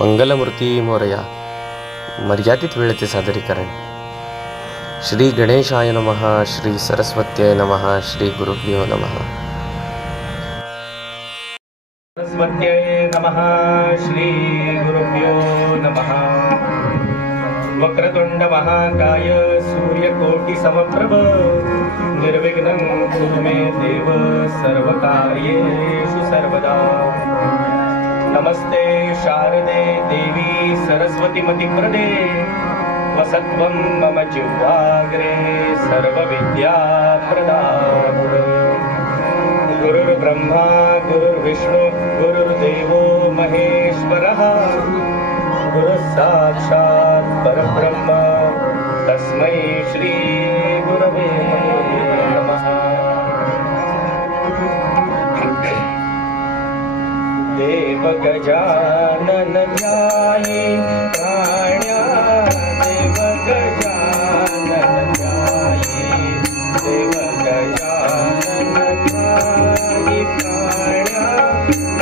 मंगलमूर्ती मोरया मर्यादित वेळेचे सादरीकरण. श्री गणेशाय नमः, श्री सरस्वत्याय नमः, श्री गुरुभ्यो नमः. सरस्वत्याय नमः, श्री गुरुभ्यो नमः. वक्रतुंड महाकाय सूर्यकोटि समप्रभ निर्विघ्नं कुरु मे देव सर्वकार्येषु सर्वदा. नमस्ते शारदे देवी सरस्वती मतिप्रदे वसत्वं मम जिह्वाग्रे सर्वविद्याप्रदा. गुरुर्ब्रह्मा गुरुर्विष्णु गुरुर्देवो महेश्वरः गुरुः साक्षात् परब्रह्म तस्मै श्री गुरवे नमः. देव गजानन ध्याये प्राण्या देव गजानन ध्याये देव गजानन ध्याये प्राण्या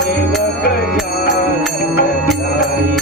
देव गजानन ध्याये.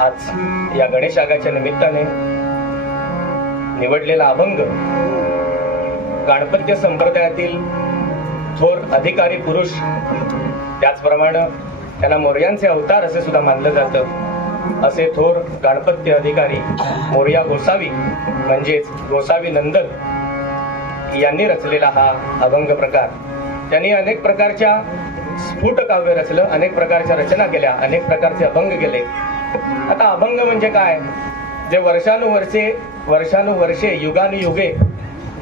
आज या गणेशागाच्या निमित्ताने निवडलेला अभंग गाणपत्य संप्रदायातील थोर अधिकारी पुरुष, त्याचप्रमाणे त्यांना मोरयांचे अवतार असे सुद्धा मानलं जातं, असे थोर गाणपत्य अधिकारी मोरया गोसावी म्हणजेच गोसावी नंदन यांनी रचलेला हा अभंग प्रकार. त्यांनी अनेक प्रकारच्या स्फुट काव्य रचलं, अनेक प्रकारच्या रचना केल्या, अनेक प्रकारचे अभंग केले. आता अभंग म्हणजे काय? जे वर्षानुवर्षे युगानुयुगे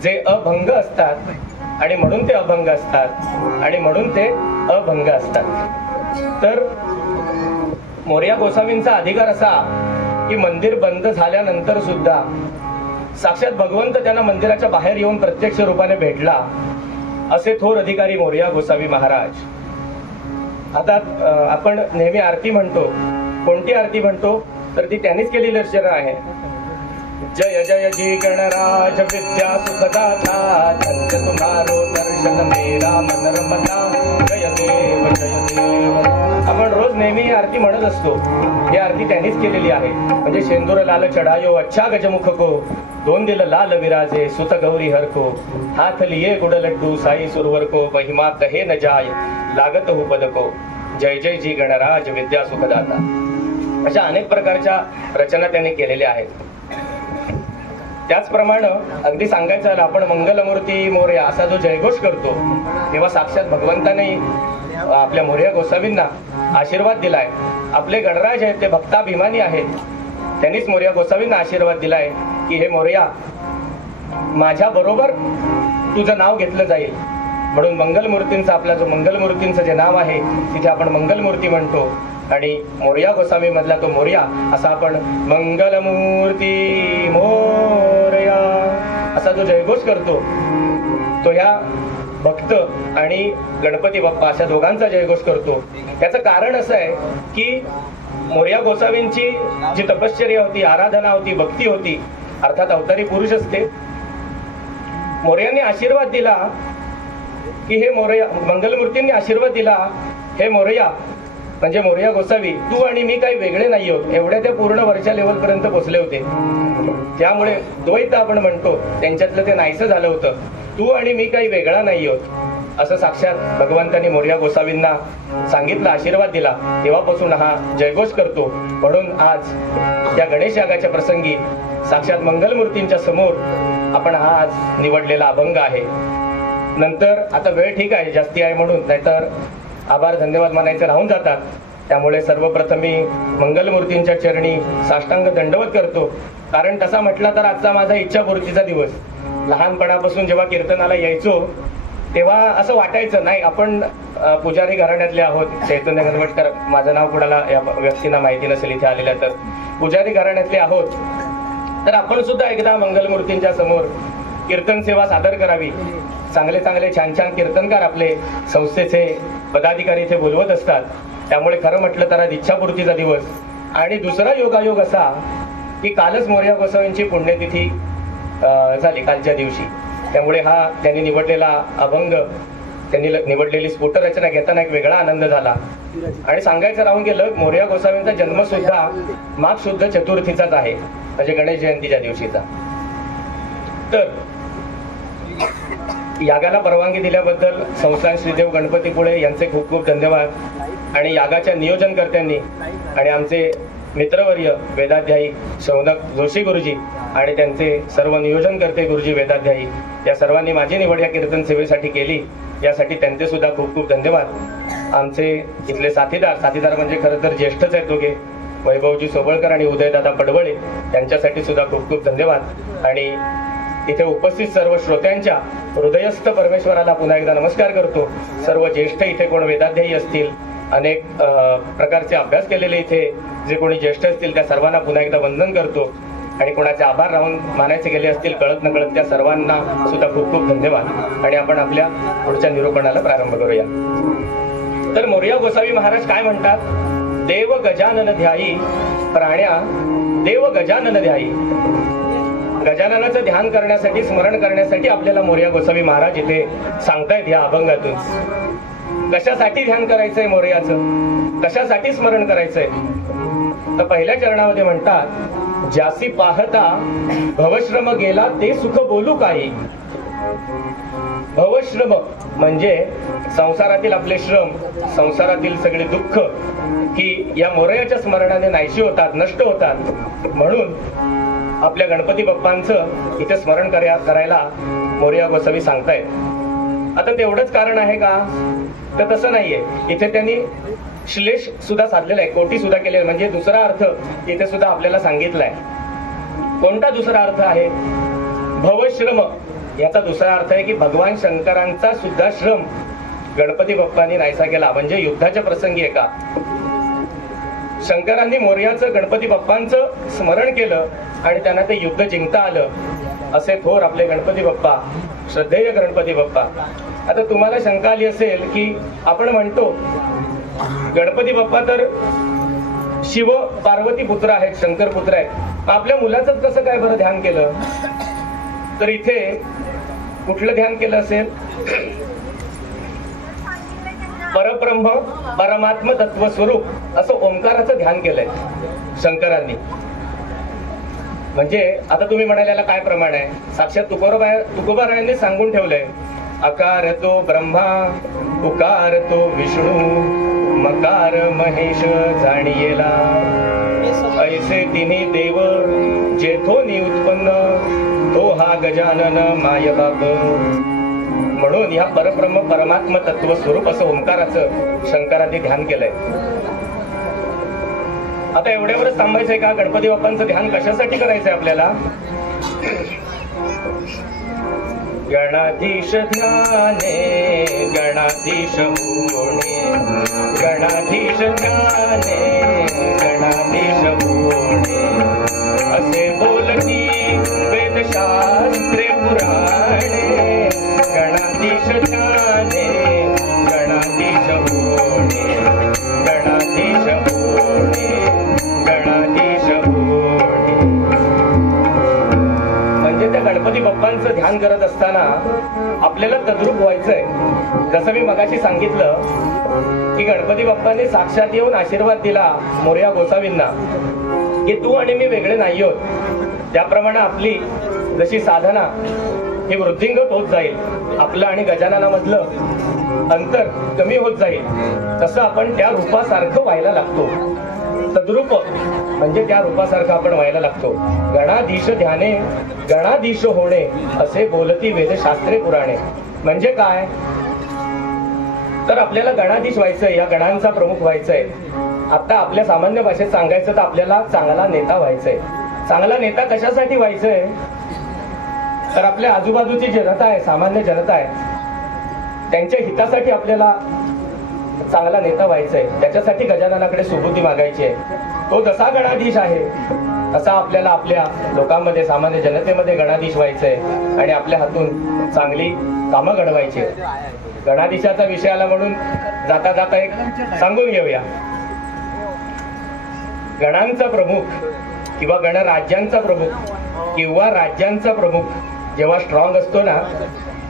जे अभंग असतात आणि म्हणून ते अभंग असतात आणि म्हणून ते अभंग असतात. तर मोरया गोसावींचा अधिकार असा की मंदिर बंद झाल्यानंतर सुद्धा साक्षात भगवंत त्यांना मंदिराच्या बाहेर येऊन प्रत्यक्ष रूपाने भेटला, असे थोर अधिकारी मोरया गोसावी महाराज. आता आपण नेहमी आरती म्हणतो. कोणती आरती म्हणतो? तर ती त्यांनीच केलेली रचना आहे. जय जय जी गणराज विद्या सुखदाता धन्य तुम्हारो दर्शन मेरा मन रमता जय देव जय देव. आपण रोज नेहमी ही आरती म्हणत असतो. ही आरती त्यांनीच केलेली आहे. म्हणजे शेंदूर लाल चढायो अच्छा गजमुख को दोन दिल लाल विराजे सुत गौरी हर को हाथ लिए गुड लड्डू साई सुरवर को महिमा कहे न जाय लागत हो पद को जय जय जी गणराज विद्या सुखदाता. अशा अनेक प्रकारच्या रचना त्यांनी केलेल्या आहेत. त्याचप्रमाणे अगदी सांगायचं झालं, आपण मंगलमूर्ती मोरया असा जो जयघोष करतो तेव्हा साक्षात भगवंताने आपल्या मोरया गोसावींना आशीर्वाद दिलाय. आपले गणराज आहेत ते भक्ताभिमानी आहेत, त्यांनीच मोरया गोसावींना आशीर्वाद दिलाय की हे मोरया, माझ्या बरोबर तुझं नाव घेतलं जाईल. म्हणून मंगलमूर्तींचा, आपला जो मंगलमूर्तींचं जे नाव आहे तिथे आपण मंगलमूर्ती म्हणतो. आणि मोरया गोसावी मधला तो मोरया असा आपण मंगलमूर्ती मोरया असा जो जयघोष करतो तो ह्या भक्त आणि गणपती बाप्पा अशा दोघांचा जयघोष करतो. याचं कारण असं आहे की मोरया गोसावींची जी तपश्चर्या होती, आराधना होती, भक्ती होती, अर्थात अवतारी पुरुष असते. मोरयांनी आशीर्वाद दिला की हे मोरया, मंगलमूर्तींनी आशीर्वाद दिला, हे मोरया म्हणजे मोरया गोसावी, तू आणि मी काही वेगळे नाही आहोत. एवढ्या त्या पूर्ण वरच्या लेवल पर्यंत पोहोचले होते. त्यामुळे द्वैत आपण म्हणतो त्यांच्यातलं ते नाहीसं झालं होतं. तू आणि मी काही वेगळा नाही आहोत असं साक्षात भगवंतांनी मोरया गोसावींना सांगितलं, आशीर्वाद दिला. तेव्हापासून हा जयघोष करतो. म्हणून आज त्या गणेश यागाच्या प्रसंगी साक्षात मंगलमूर्तींच्या समोर आपण हा आज निवडलेला अभंग आहे. नंतर आता वेळ ठीक आहे, जास्ती आहे म्हणून, नाहीतर आभार धन्यवाद मानायचे राहून जातात. त्यामुळे सर्वप्रथम मी मंगलमूर्तींच्या चरणी साष्टांग दंडवत करतो. कारण तसा म्हटला तर आजचा माझा इच्छापूर्तीचा दिवस. लहानपणापासून जेव्हा कीर्तनाला यायचो तेव्हा असं वाटायचं नाही आपण पुजारी घराण्यातले आहोत. चैतन्य गणवटकर, माझं नाव कुणाला या व्यक्तींना माहिती नसेल इथे आलेल्या, तर पुजारी घराण्यातले आहोत, तर आपण सुद्धा एकदा मंगलमूर्तींच्या समोर कीर्तन सेवा सादर करावी. चांगले चांगले छान छान कीर्तनकार आपले संस्थेचे पदाधिकारी इथे बोलवत असतात. त्यामुळे खरं म्हटलं तर आज इच्छापूर्तीचा दिवस. आणि दुसरा योगायोग असा की कालच मोरया गोसावींची पुण्यतिथी झाली कालच्या दिवशी. त्यामुळे हा त्यांनी निवडलेला अभंग, त्यांनी निवडलेली स्फुट रचना घेताना एक वेगळा आनंद झाला. आणि सांगायचं राहून गेलं, मोरया गोसावींचा जन्म सुद्धा माघ शुद्ध चतुर्थीचाच आहे, म्हणजे गणेश जयंतीच्या दिवशीचा. तर यागाला परवानगी दिल्याबद्दल संस्थान श्रीदेव गणपतीपुळे यांचे खूप खूप धन्यवाद. आणि यागाच्या नियोजनकर्त्यांनी आणि आमचे मित्रवर्य वेदाध्यायी शौनक जोशी गुरुजी आणि त्यांचे सर्व नियोजनकर्ते गुरुजी वेदाध्यायी, या सर्वांनी माझी निवड या कीर्तन सेवेसाठी केली, यासाठी त्यांचे सुद्धा खूप खूप धन्यवाद. आमचे इथले साथीदार म्हणजे खरं तर ज्येष्ठच आहेत दोघे, वैभवजी सोबळकर आणि उदयदादा पडवळे, त्यांच्यासाठी सुद्धा खूप खूप धन्यवाद. आणि इथे उपस्थित सर्व श्रोत्यांच्या हृदयस्थ परमेश्वराला पुन्हा एकदा नमस्कार करतो. सर्व ज्येष्ठ इथे कोण वेदाध्यायी असतील, अनेक प्रकारचे अभ्यास केलेले इथे जे कोणी ज्येष्ठ असतील त्या सर्वांना पुन्हा एकदा वंदन करतो. आणि कोणाचे आभार राहून मानायचे गेले असतील कळत न कळत त्या सर्वांना सुद्धा खूप खूप धन्यवाद. आणि आपण आपल्या पुढच्या निरूपणाला प्रारंभ करूया. तर मोरया गोसावी महाराज काय म्हणतात, देव गजानन ध्यायी प्राण्या, देव गजानन ध्यायी. गजाननाचं ध्यान करण्यासाठी, स्मरण करण्यासाठी आपल्याला मोरया गोसावी महाराज इथे सांगतायत या अभंगातून. कशासाठी ध्यान करायचंय मोरयाचं, कशासाठी स्मरण करायचंय, तर पहिल्या चरणामध्ये म्हणतात, ज्यासी पाहता भवश्रम गेला ते सुख बोलू काही. भवश्रम म्हणजे संसारातील आपले श्रम, संसारातील सगळे दुःख ही या मोरयाच्या स्मरणाने नाहीशी होतात, नष्ट होतात. म्हणून आपल्या गणपती बाप्पांचं इथे स्मरण करायला मोरया गोसावी सांगतायत. आता तेवढंच कारण आहे का, तर तसं नाहीये. इथे त्यांनी श्लेष सुद्धा साधलेला आहे, कोटी सुद्धा केलेला, म्हणजे दुसरा अर्थ इथे सुद्धा आपल्याला सांगितलाय. कोणता दुसरा अर्थ आहे, भवश्रम याचा दुसरा अर्थ आहे की भगवान शंकरांचा सुद्धा श्रम गणपती बाप्पांनी नाहीसा केला. म्हणजे युद्धाच्या प्रसंगी एका शंकरांनी मोरयाचं, गणपती बाप्पांचं स्मरण केलं आणि त्यांना ते युद्ध जिंकता आलं. असे थोर आपले गणपती बाप्पा, श्रद्धेय गणपती बाप्पा. आता तुम्हाला शंका आली असेल की आपण म्हणतो गणपती बाप्पा तर शिव पार्वती पुत्र आहेत, शंकर पुत्र आहेत, आपल्या मुलाचंच कसं काय बरं ध्यान केलं. तर इथे कुठलं ध्यान केलं असेल, परब्रह्म परमात्म तत्व स्वरूप असं ओंकाराचं ध्यान केलंय शंकरांनी. म्हणजे आता तुम्ही म्हणाल्याला काय प्रमाण आहे, साक्षात तुकोबारायांनी सांगून ठेवलंय, अकार तो ब्रह्मा, उकार तो विष्णू, मकार महेश जाणियेला, ऐसे तिन्ही देव जेथोनी उत्पन्न, तो हा गजानन माय बाप. म्हणून ह्या परब्रह्म परमात्म तत्व स्वरूप असं ओंकाराचं शंकरांनी ध्यान केलंय. आता एवढ्यावरच थांबायचंय का? गणपती बाप्पांचं ध्यान कशासाठी करायचंय आपल्याला? गणाधीश ध्याने गणाधीश होणे, गणाधीश ध्याने गणाधीश होणे, असे बोलती वेदशास्त्रे पुराणे. गणाधीश ध्याने गणाधीश होणे, गणाधीश होणे, गणाधीश होणे. म्हणजे त्या गणपती बाप्पांचं ध्यान करत असताना आपल्याला तद्रूप व्हायचंय. जसं मी मगाशी सांगितलं की गणपती बाप्पाने साक्षात येऊन आशीर्वाद दिला मोरया गोसावींना की तू आणि मी वेगळे नाही आहोत. त्याप्रमाणे आपली जशी साधना ही वृद्धिंगत होत जाईल, आपलं आणि गजाननामधलं अंतर कमी होत जाईल, तसं आपण त्या रूपासारखं व्हायला लागतो. तद्रूप म्हणजे त्या रूपासारखं आपण व्हायला लागतो. गणाधीश ध्याने गणाधीश होणे, असे बोलती वेदशास्त्रे पुराणे. म्हणजे काय? तर आपल्याला गणाधीश व्हायचंय, या गणांचा प्रमुख व्हायचंय. आता आपल्या सामान्य भाषेत सांगायचं तर आपल्याला चांगला नेता व्हायचंय. चांगला नेता कशासाठी व्हायचंय? तर आपल्या आजूबाजूची जनता आहे, सामान्य जनता आहे, त्यांच्या हितासाठी आपल्याला चांगला नेता व्हायचंय. त्याच्यासाठी गजाननाकडे सुबुद्धी मागायची आहे. तो जसा गणाधीश आहे तसा आपल्याला आपल्या लोकांमध्ये, सामान्य जनतेमध्ये गणाधीश व्हायचंय आणि आपल्या हातून चांगली कामं घडवायची. गणाधीशाचा विषय आला म्हणून जाता जाता एक सांगून घेऊया. गणांचा प्रमुख किंवा गणराज्यांचा प्रमुख किंवा राज्यांचा प्रमुख जेव्हा स्ट्रॉंग असतो ना,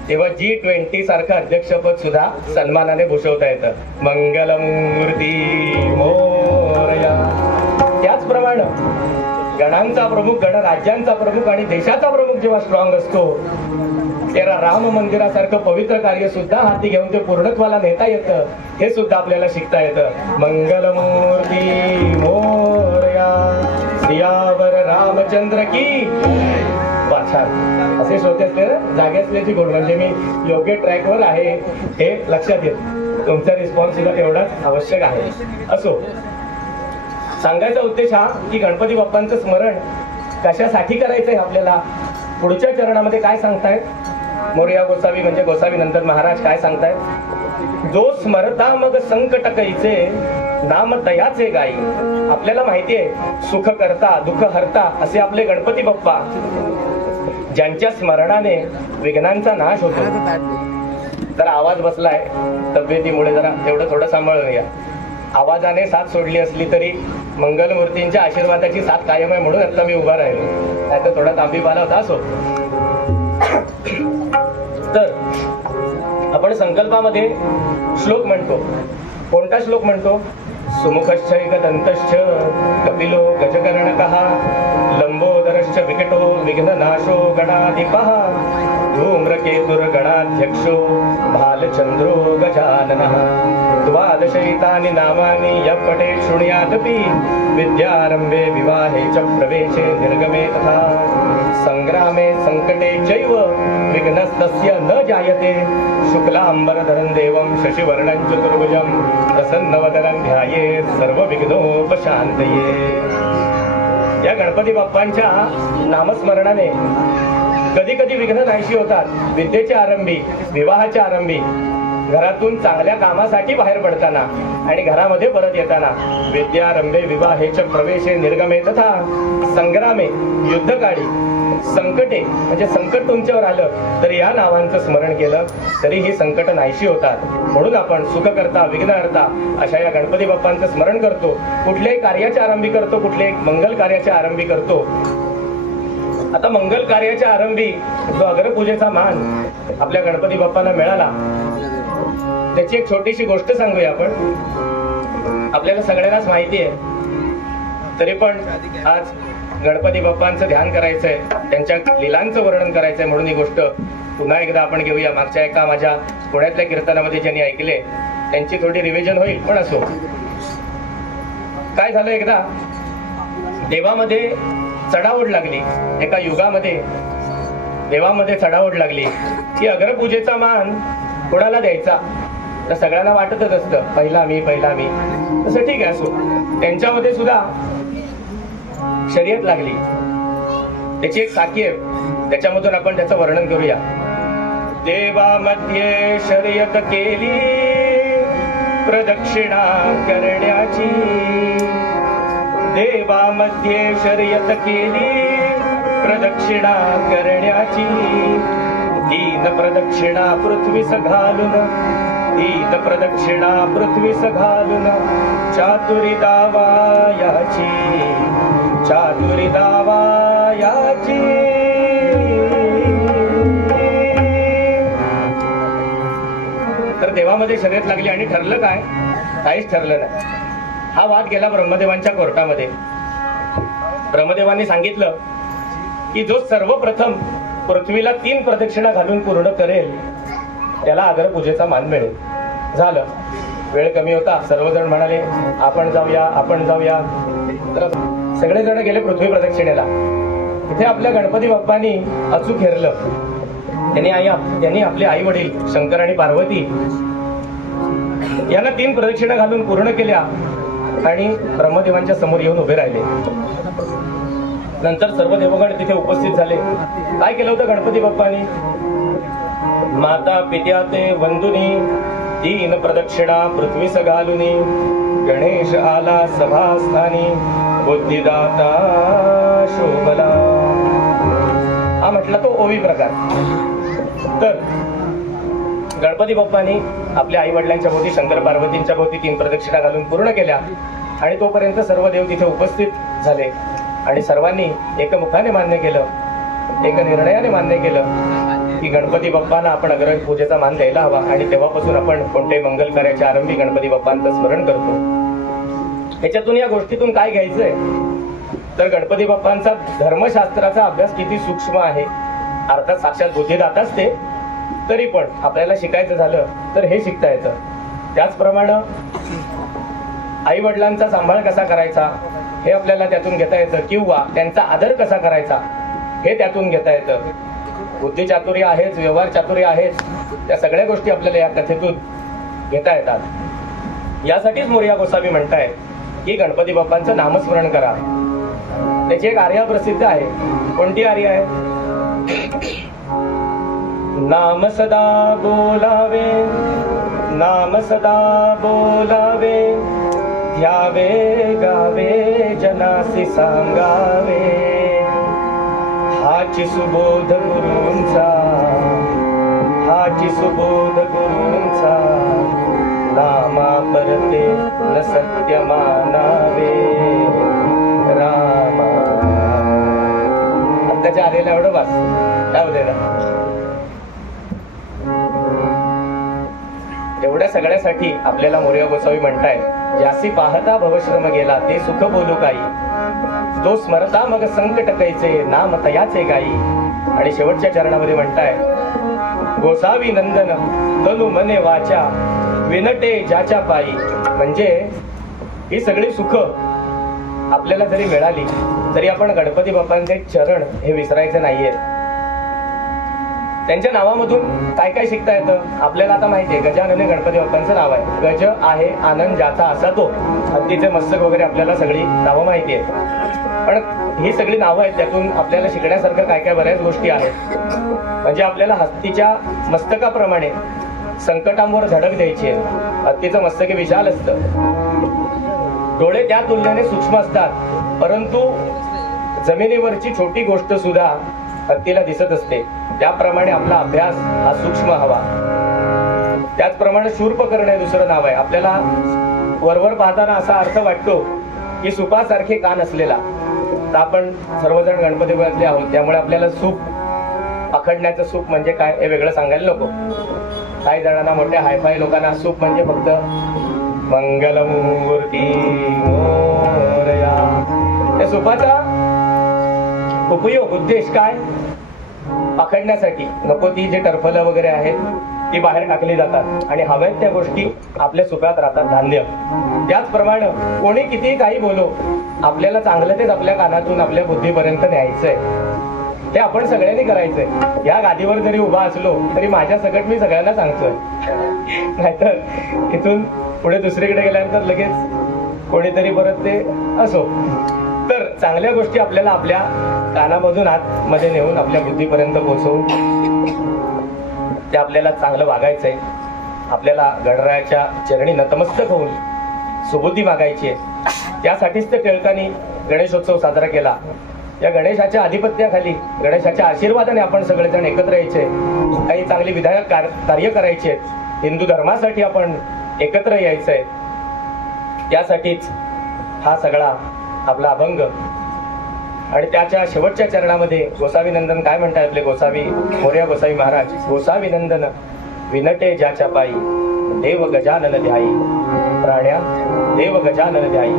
तेव्हा G20 सारखं अध्यक्षपद सुद्धा सन्मानाने भूषवता येतं. मंगलमूर्ती मोरया. त्याचप्रमाणे गणांचा प्रमुख, गणराज्यांचा प्रमुख आणि देशाचा प्रमुख जेव्हा स्ट्रॉंग असतो, तेव्हा राम मंदिरासारखं पवित्र कार्य सुद्धा हाती घेऊन ते पूर्णत्वाला नेता येतं. हे सुद्धा आपल्याला शिकता येतं. मंगलमूर्ती मोरया, सियावर रामचंद्र की. छान. असे श्रोते असले जागे असल्याची गोड, म्हणजे मी योग्य ट्रॅकवर आहे हे लक्षात येत. तुमचा रिस्पॉन्स सुद्धा तेवढाच आवश्यक आहे. असो, सांगायचा उद्देश हा की गणपती बाप्पांचं स्मरण कशासाठी करायचंय आपल्याला. पुढच्या चरणामध्ये काय सांगतायत मोरया गोसावी म्हणजे गोसावी नंदन महाराज काय सांगतायत? जो स्मरता मग संकट कैचे, नाम तयाचे गाई. आपल्याला माहितीये सुख करता दुःख हरता असे आपले गणपती बाप्पा, ज्यांच्या स्मरणाने विघ्नांचा नाश होतो. जरा आवाज बसलाय तब्येतीमुळे, जरा तेवढं थोडं सांभाळून घ्या. आवाजाने साथ सोडली असली तरी मंगलमूर्तींच्या आशीर्वादाची साथ कायम आहे म्हणून आता मी उभा राहिलो, नाही तर थोडा तांबी पाला होता. असो, तर आपण संकल्पामध्ये श्लोक म्हणतो. कोणता श्लोक म्हणतो? सुमुखश्च एकदन्तश्च कपिलो गजकर्णकः लंबोदरश्च विकटो विघ्ननाशो गणाधिपः धूम्रकेतुर्गणाध्यक्षो भालचन्द्रो गजाननः. द्वादशैतानि नामानि यः पठेत् शृणुयादपि विद्यारम्भे विवाहे च प्रवेशे निर्गमे तथा संग्रामे संकटे चैव विघ्नस्तस्य न जायते. शुक्लाम्बरधरं देवं शशिवर्णं चतुर्भुजं प्रसन्नवदनं ध्यायेत् सर्वविघ्नोपशान्तये. या गणपती बाप्पांच्या नामस्मरणाने कधी कधी विघ्न नाहीशी होतात. विद्येच्या आरंभी, विवाहाच्या आरंभी, घरातून चांगल्या कामासाठी बाहेर पडताना आणि घरामध्ये परत येताना. विद्यारंभे विवाहेच प्रवेशे निर्गमे तथा संग्रामे, युद्धकाळी, संकटे म्हणजे संकट तुमच्यावर आलं तर या नावांचं स्मरण केलं तरी ही संकट नाहीशी होतात. म्हणून आपण सुख करता विघ्न हरता अशा या गणपती बाप्पांचं स्मरण करतो. कुठल्याही कार्याच्या आरंभी करतो, कुठल्याही मंगल कार्याच्या आरंभी करतो. आता मंगल कार्याच्या आरंभी जो अग्रपूजेचा मान आपल्या गणपती बाप्पांना मिळाला, त्याची एक छोटीशी गोष्ट सांगूया आपण. आपल्याला सगळ्यांनाच माहिती आहे, तरी पण आज गणपती बाप्पांचं ध्यान करायचंय, त्यांच्या लीलांचं वर्णन करायचंय म्हणून ही गोष्ट पुन्हा एकदा आपण घेऊया. मागच्या एका माझ्या पुण्यातल्या कीर्तनामध्ये ज्यांनी ऐकले त्यांची थोडी रिव्हिजन होईल. पण असो, काय झालं, एकदा देवामध्ये चढाओढ लागली. एका युगामध्ये देवामध्ये चढाओढ लागली की अग्रपूजेचा मान कोणाला द्यायचा, तर सगळ्यांना वाटतच असतं पहिला मी तसं ठीक आहे. असो, त्यांच्यामध्ये सुद्धा शर्यत लागली. त्याची एक साखी आहे, त्याच्यामधून आपण त्याचं वर्णन करूया. देवामध्ये शर्यत केली प्रदक्षिणा करण्याची, देवामध्ये शर्यत केली प्रदक्षिणा करण्याची, तीन प्रदक्षिणा पृथ्वीस घालून, तीन प्रदक्षिणा पृथ्वीस घालून, चातुरी दावायाची, चातुरी दावायाची. तर देवामध्ये शर्यत लागली आणि ठरलं काय? काहीच ठरलं नाही. हा वाद गेला ब्रह्मदेवांच्या कोर्टामध्ये. ब्रह्मदेवांनी सांगितलं की जो सर्वप्रथम पृथ्वीला 3 प्रदक्षिणा घालून पूर्ण करेल त्याला अग्रपूजेचा मान मिळेल. झालं, वेळ कमी होता. सर्वजण म्हणाले आपण जाऊया. तर सगळेजण गेले पृथ्वी प्रदक्षिणेला. इथे आपल्या गणपती बाप्पांनी अचूक हेरलं. त्यांनी आपले आई वडील शंकर आणि पार्वती यांना 3 प्रदक्षिणा घालून पूर्ण केल्या आणि ब्रह्मदेवांच्या समोर येऊन उभे राहिले. नंतर सर्व देवगण तिथे उपस्थित झाले. काय केलं होतं गणपती बाप्पांनी? माता पित्या ते वंदुनी 3 प्रदक्षिणा पृथ्वीस घालुनी, गणेश आला सभास्थानी, बुद्धिदाता शोभला. हा म्हटला तो ओवी प्रकार. तर गणपती बाप्पांनी आपल्या आई वडिलांच्या भोवती, शंकर पार्वतींच्या भोवती 3 प्रदक्षिणा घालून पूर्ण केल्या आणि तोपर्यंत सर्व देव तिथे उपस्थित झाले आणि सर्वांनी एकमुखाने मान्य केलं, एक निर्णयाने मान्य केलं की गणपती बाप्पांना आपण अग्रपूजेचा मान द्यायला हवा. आणि तेव्हापासून आपण कोणत्याही मंगल कार्याच्या आरंभी गणपती बाप्पांचं स्मरण करतो. त्याच्यातून या गोष्टीतून काय घ्यायचंय तर गणपती बाप्पांचा धर्मशास्त्राचा अभ्यास किती सूक्ष्म आहे. अर्थात साक्षात बुद्धिदाताच ते, तरी पण आपल्याला शिकायचं झालं तर हे शिकता येतं. त्याचप्रमाणे आई वडिलांचा सांभाळ कसा करायचा हे आपल्याला त्यातून घेता येतं, किंवा त्यांचा आदर कसा करायचा हे त्यातून घेता येतं. बुद्धी चातुर्य आहेच, व्यवहार चातुर्य आहेच, त्या सगळ्या गोष्टी आपल्याला या कथेतून घेता येतात. यासाठीच मोरया गोसावी म्हणतायत की गणपती बाप्पांचं नामस्मरण करा. त्याची एक आर्या प्रसिद्ध आहे. कोणती आर्या आहे? नाम सदा बोलावे, नाम सदा बोलावे, ध्यावे गावे जनासी सांगावे, हाची सुबोध गुरूंचा, हाची सुबोध गुरूंचा, नामा परते न सत्य मानावे रामा. आत्ताच्या आलेला एवढं बस काय होते ना. एवढ्या सगळ्यासाठी आपल्याला मोरया गोसावी म्हणताय, ज्यासी पाहता भवश्रम गेला ते सुख बोलू काही, तो स्मरता मग संकट कैचे नाम तयाचे गाई. आणि शेवटच्या चरणामध्ये म्हणताय, गोसावी नंदन तनु मने वाचा, विनटे ज्याच्या पायी. म्हणजे ही सगळी सुख आपल्याला जरी मिळाली तरी आपण गणपती बाप्पांचे चरण हे विसरायचे नाहीये. त्यांच्या नावामधून काय काय शिकता येतं आपल्याला. आता माहितीये गजानन हे गणपती बाप्पांचं नाव आहे. गज आहे आनंद ज्याचा असा तो. हत्तीचे मस्तक वगैरे आपल्याला सगळी नावं माहिती आहेत, पण ही सगळी नावं आहेत, त्यातून आपल्याला शिकण्यासारखं काय काय बऱ्याच गोष्टी आहेत. म्हणजे आपल्याला हत्तीच्या मस्तकाप्रमाणे संकटांवर धडक द्यायची आहे. हत्तीचं मस्तक विशाल असतं, डोळे त्या तुलनेने सूक्ष्म असतात, परंतु जमिनीवरची छोटी गोष्ट सुद्धा हत्तीला दिसत असते. त्याप्रमाणे आपला अभ्यास हा सूक्ष्म हवा. त्याचप्रमाणे शूर्पकर्ण हे दुसरं नाव आहे. आपल्याला वरवर पाहताना असा अर्थ वाटतो की सुपासारखे कान असलेला. तर आपण सर्वजण गणपतीपुळ्यातले आहोत, त्यामुळे आपल्याला सूप, पकडण्याचं सूप म्हणजे काय हे वेगळं सांगायला नको. काही जणांना, मोठ्या हायफाय लोकांना सूप म्हणजे फक्त मंगलमूर्ती मोरया. या सुपाचा उपयोग, उद्देश काय? पकडण्यासाठी. नको ती जे टरफलं वगैरे आहेत ती बाहेर टाकली जातात आणि हव्यात त्या गोष्टी आपल्या सुपात राहतात, धान्य. त्याचप्रमाणे कोणी किती काही बोलो, आपल्याला चांगलं तेच आपल्या कानातून आपल्या बुद्धीपर्यंत न्यायचंय. ते आपण सगळ्यांनी करायचंय. या गादीवर जरी उभा असलो तरी माझ्या सकट मी सगळ्यांना सांगतोय. नाहीतर इथून पुढे दुसरीकडे गेल्यानंतर लगेच कोणीतरी परत ते असो. तर चांगल्या गोष्टी आपल्याला आपल्या कानामधून आतमध्ये नेऊन आपल्या बुद्धीपर्यंत पोहोचवून ते आपल्याला चांगलं वागायचंय. आपल्याला गणरायाच्या चरणी नतमस्तक होऊन सुबुद्धी मागायची आहे. त्यासाठीच तर टिळकांनी गणेशोत्सव साजरा केला. या गणेशाच्या आधिपत्याखाली गणेशाच्या आशीर्वादाने आपण सगळेजण एकत्र यायचे, काही चांगली विधायक कार्य करायचे आहेत. हिंदू धर्मासाठी आपण एकत्र यायचंय. त्यासाठीच हा सगळा आपला अभंग. आणि त्याच्या शेवटच्या चरणामध्ये गोसावी नंदन काय म्हणतात आपले गोसावी मोरया गोसावी महाराज. गोसावी नंदन विनटे ज्याच्या पायी देव गजानन ध्यायी, प्राण्या देव गजानन ध्यायी.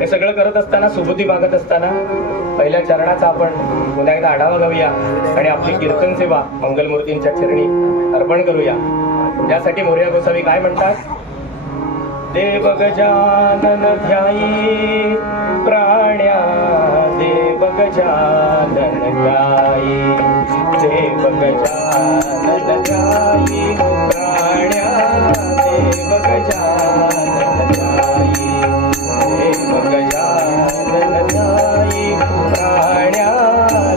हे सगळं करत असताना, सुबुद्धी मागत असताना पहिल्या चरणाचा आपण पुन्हा एकदा आढावा घेऊया आणि आपली कीर्तन सेवा मंगलमूर्तींच्या चरणी अर्पण करूया. त्यासाठी मोरया गोसावी काय म्हणतात. देव गजानन ध्यायी, प्राण्या देव गजानन ध्यायी, देव गजानन ध्यायी, प्राण्या देव गजानन ध्यायी, देव गजानन ध्यायी, प्राण्या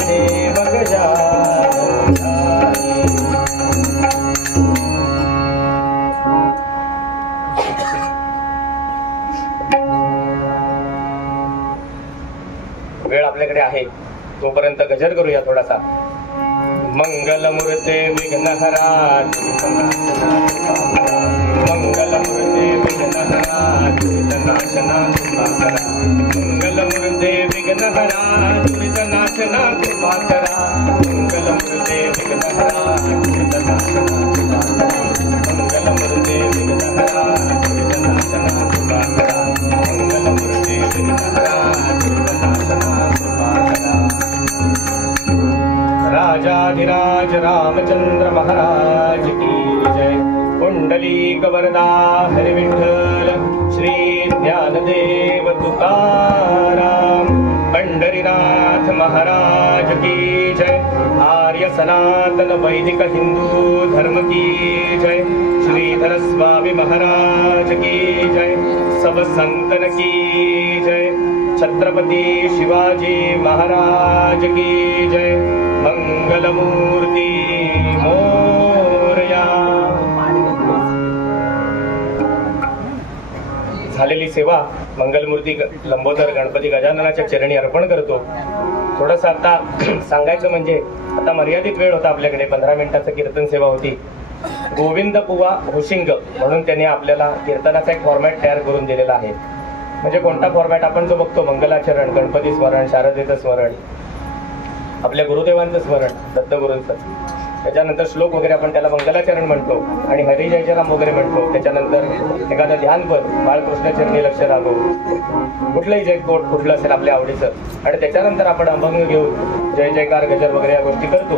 देव गजानन ध्यायी. वेळ आपल्याकडे आहे तोपर्यंत गजर करूया थोडासा. मंगलमूर्ते विघ्नहरा, मंगलमूर्ते विघ्नहरा, दुरितनाशना कृपाकरा, मंगलमूर्ते विघ्नहरा, दुरितनाशना कृपाकरा, मंगलमूर्ते विघ्नहरा, दुरितनाशना कृपाकरा, मंगलमूर्ते विघ्नहरा, दुरितनाशना कृपाकरा, मंगलमूर्ते विघ्नहरा, दुरितनाशना कृपाकरा. राजाधिराज रामचंद्र महाराज की जय. पुंडलीक वरदा हरि विठ्ठल श्री ज्ञानदेव तुकाराम, पंढरीनाथ महाराज की जय. आर्य सनातन वैदिक हिंदू धर्म की जय. श्रीधर स्वामी महाराज की जय. सब संतन की जय. छत्रपती शिवाजी महाराज की जय. मंगलमूर्ती मोरया. झालेली सेवा मंगलमूर्ती लंबोदर गणपती गजाननाच्या चरणी अर्पण करतो. थोडस आता सांगायचं म्हणजे आता मर्यादित वेळ होता आपल्याकडे, 15 मिनिटाचं कीर्तन सेवा होती. गोविंद पुवा हुशिंग म्हणून त्यांनी आपल्याला कीर्तनाचा एक फॉर्मॅट तयार करून दिलेला आहे. म्हणजे कोणता फॉर्मॅट आपण जो बघतो, मंगलाचरण, गणपती स्मरण, शारदेचं स्मरण, आपल्या गुरुदेवांचं स्मरण, दत्तगुरूंचं, त्याच्यानंतर श्लोक वगैरे आपण त्याला मंगलाचरण म्हणतो आणि हरी जय जयराम वगैरे म्हणतो. त्याच्यानंतर एखादं ध्यानपद, बाळकृष्ण चरणी लक्ष लागो, कुठलंही जय कोट कुठलं असेल आपल्या आवडीचं, आणि त्याच्यानंतर आपण अभंग घेऊन जय जयकार गजर वगैरे या गोष्टी करतो.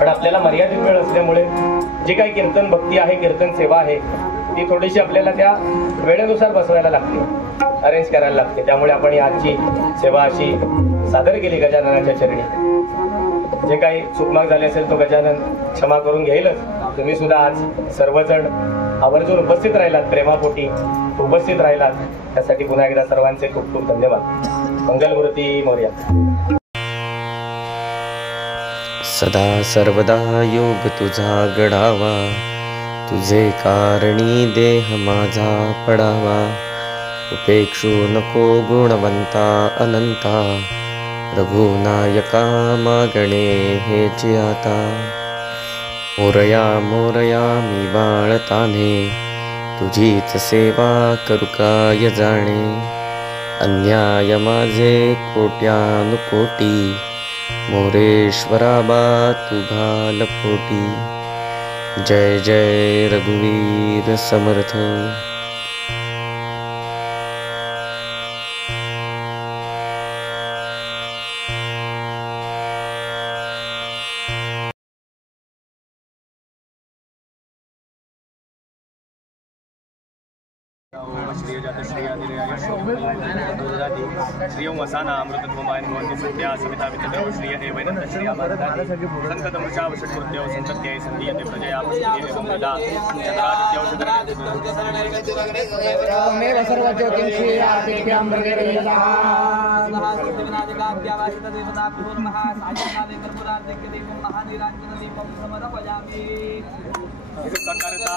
पण आपल्याला मर्यादित वेळ असल्यामुळे जी काही कीर्तन भक्ती आहे, कीर्तन सेवा आहे, ती थोडीशी आपल्याला त्या वेळेनुसार बसवायला लागते, अरेंज करायला लागते. त्यामुळे आपण ही आजची सेवा अशी सादर केली गजाननाच्या चरणी. जे काही चुकमाक झाली असेल तो गजानन क्षमा करून घेईलच. तुम्ही सुद्धा आज सर्वजण आवर्जून उपस्थित राहिलात, प्रेमापोटी उपस्थित राहिलात, त्यासाठी पुन्हा एकदा सर्वांचे खूप खूप धन्यवाद. मंगलमूर्ती मोरया. सदा सर्वदा योग तुझा घडावा, तुझे कारणी देह माझा पडावा. उपेक्षू नको गुणवंता अनंता, रघुनायका मागणे हेची आता. मोरया मोरया मी बाळताने, तुझीच सेवा करू काय जाणे. अन्याय माझे कोट्यानुकोटी, मोरेश्वरा बा तू घाल पोटी. जय जय रघुवीर समर्थ. जात श्री श्रियं वसाना अमृतत्वमायन भवन्ति सत्या सविता वितदेव श्रिय एवं श्रिया मानदाति संकटमृषा वषट्कृत्यो संतत्यै संधीयते प्रजया पुष्टिये संपदा मेव सर्वज्योतिं श्रीरादिभ्यां प्रदेवयतः सुखकर्ता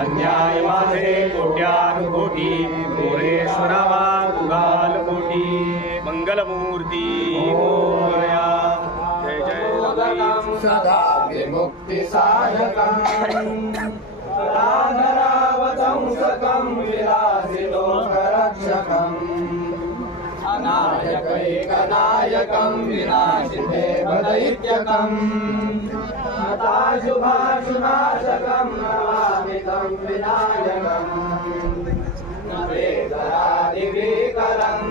अन्याय माझे कोट्यानुकोटी मोरेश्वरावा तुगाल कोटी मंगलमूर्ती मोरया जय जय सदा विमुक्ति साधकं सदा विदंसकं विलासिलोकरक्षकम् अनायकैकनायकं विनाशिदेवदैत्यकम् हताशुभाशुनाशकं नमामि तं विनायकम् न वेदरादिविकरं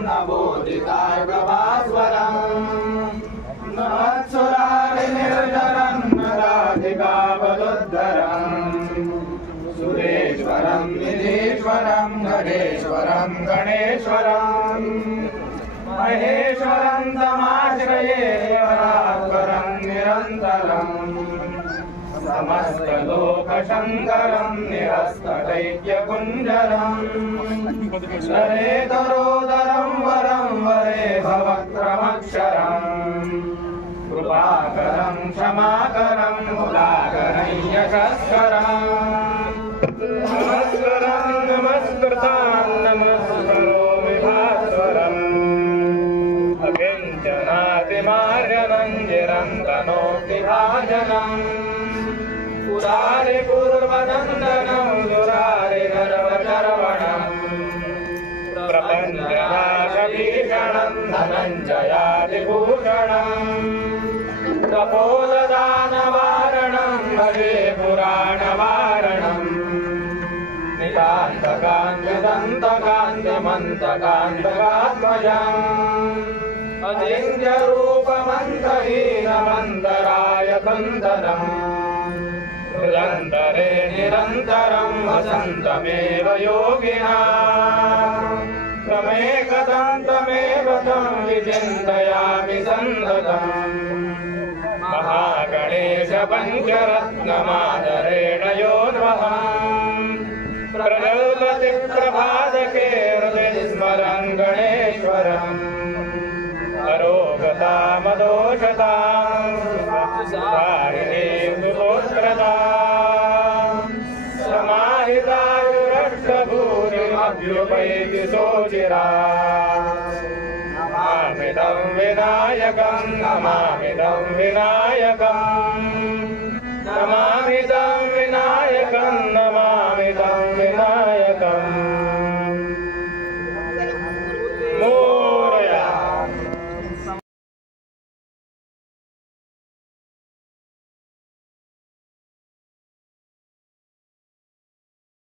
न बोधिताय प्रभास्वरम् न मत्सुरारिनिर्जरं न राधिकावदुद्धरम् सुरेश्वरं निधीश्वरं गणेश्वरं गणेश्वरं महेश्वरं तमाश्रये परात्परं निरन्तरम् समस्तलोकशङ्करं निरस्तदैत्यकुञ्जरम् नरेतरोदरं वरं वरे भवक्रमक्षरम् कृपाकरं क्षमाकरं मुदाकरं यशस्करम् नमस्करं नमस्कृतां नमस्करोमि भास्वरम् अकिञ्चनातिमार्जनं चिरन्तनोति भाजनम् पुरारि पूर्वनन्दनं दुरारि नरवचरवणम् प्रपञ्चनाशभीषणं धनञ्जयादिभूषणम् तपोददानवारणं भजे पुराणवारणम् नितान्तकान्तदन्तकान्तमन्तकान्तकात्मजम् अजिङ्क्यरूपमन्तहीनमन्तराय कन्दरम् हृदन्तरे निरन्तरं वसन्तमेव योगिना त्वमेकदन्तमेव तं विचिन्तयामि सन्ततम् महागणेश पञ्चरत्नमादरेण योऽन्वहम् प्रगल्भति प्रभातके हृदि स्मरन् गणेश्वरम् अरोगतामदोषताम् सुपुत्रताम् समाहितायुरष्टभूरिमभ्युपैति सोचिराम् नमामि तं विनायकं नमामि तं विनायकम्